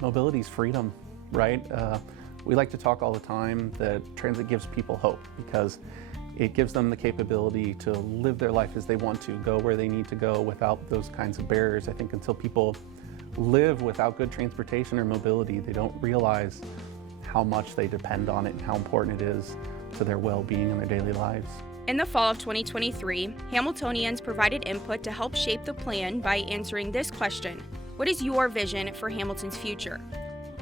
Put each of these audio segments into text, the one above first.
Mobility is freedom, right? We like to talk all the time that transit gives people hope because it gives them the capability to live their life as they want to, go where they need to go without those kinds of barriers. I think until people live without good transportation or mobility, they don't realize how much they depend on it and how important it is to their well-being in their daily lives. In the fall of 2023, Hamiltonians provided input to help shape the plan by answering this question: what is your vision for Hamilton's future?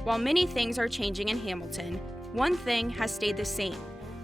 While many things are changing in Hamilton, one thing has stayed the same: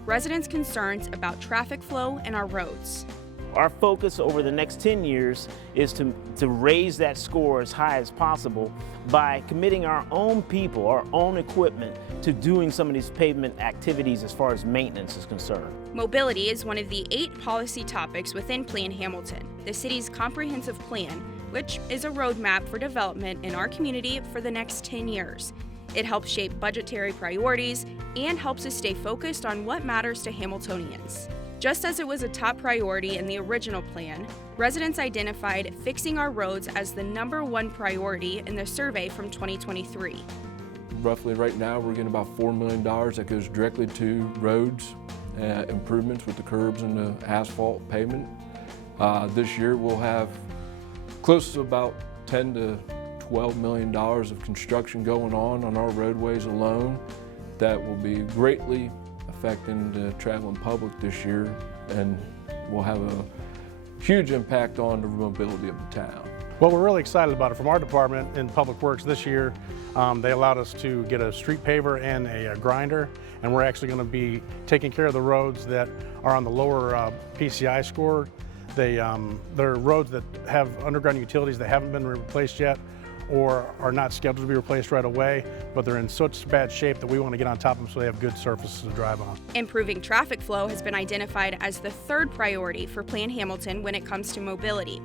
residents' concerns about traffic flow and our roads. Our focus over the next 10 years is to raise that score as high as possible by committing our own people, our own equipment, to doing some of these pavement activities as far as maintenance is concerned. Mobility is one of the 8 policy topics within Plan Hamilton, the city's comprehensive plan, which is a roadmap for development in our community for the next 10 years. It helps shape budgetary priorities and helps us stay focused on what matters to Hamiltonians. Just as it was a top priority in the original plan, residents identified fixing our roads as the #1 priority in the survey from 2023. Roughly right now we're getting about $4 million that goes directly to roads, improvements with the curbs and the asphalt pavement. This year we'll have close to about $10 to $12 million of construction going on our roadways alone that will be greatly affecting the traveling public this year and will have a huge impact on the mobility of the town. Well, we're really excited about it. From our department in Public Works this year, they allowed us to get a street paver and a grinder, and we're actually going to be taking care of the roads that are on the lower PCI score. They're roads that have underground utilities that haven't been replaced yet or are not scheduled to be replaced right away, but they're in such bad shape that we want to get on top of them so they have good surfaces to drive on. Improving traffic flow has been identified as the 3rd priority for Plan Hamilton when it comes to mobility.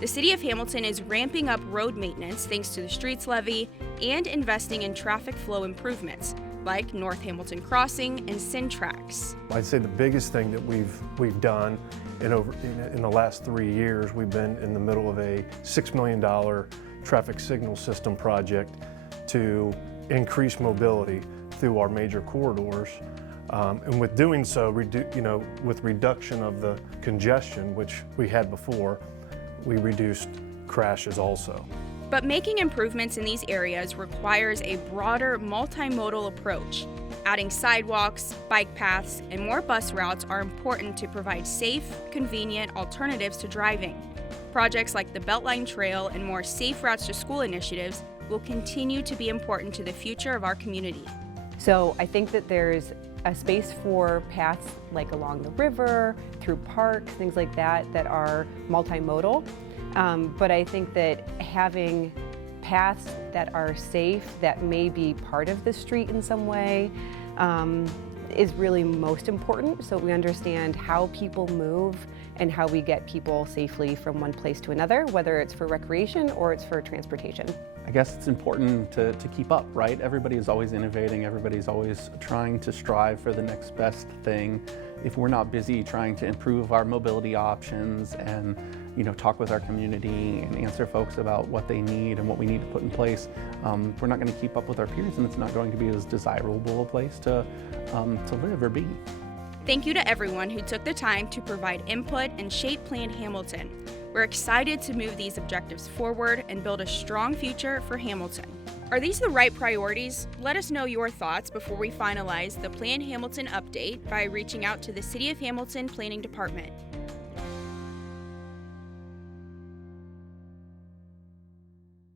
The City of Hamilton is ramping up road maintenance thanks to the Streets Levy and investing in traffic flow improvements like North Hamilton Crossing and Syntrax. I'd say the biggest thing that we've done in the last 3 years, we've been in the middle of a $6 million traffic signal system project to increase mobility through our major corridors. And with doing so, with reduction of the congestion, which we had before, we reduced crashes also. But making improvements in these areas requires a broader multimodal approach. Adding sidewalks, bike paths, and more bus routes are important to provide safe, convenient alternatives to driving. Projects like the Beltline Trail and more safe routes to school initiatives will continue to be important to the future of our community. So I think that there's a space for paths like along the river, through parks, things like that, that are multimodal. But I think that having paths that are safe, that may be part of the street in some way, is really most important, so we understand how people move and how we get people safely from one place to another, whether it's for recreation or it's for transportation. I guess it's important to keep up, right? Everybody is always innovating, everybody's always trying to strive for the next best thing. If we're not busy trying to improve our mobility options and talk with our community and answer folks about what they need and what we need to put in place, we're not going to keep up with our peers, and it's not going to be as desirable a place to live or be. Thank you to everyone who took the time to provide input and shape Plan Hamilton. We're excited to move these objectives forward and build a strong future for Hamilton. Are these the right priorities? Let us know your thoughts before we finalize the Plan Hamilton update by reaching out to the City of Hamilton Planning Department.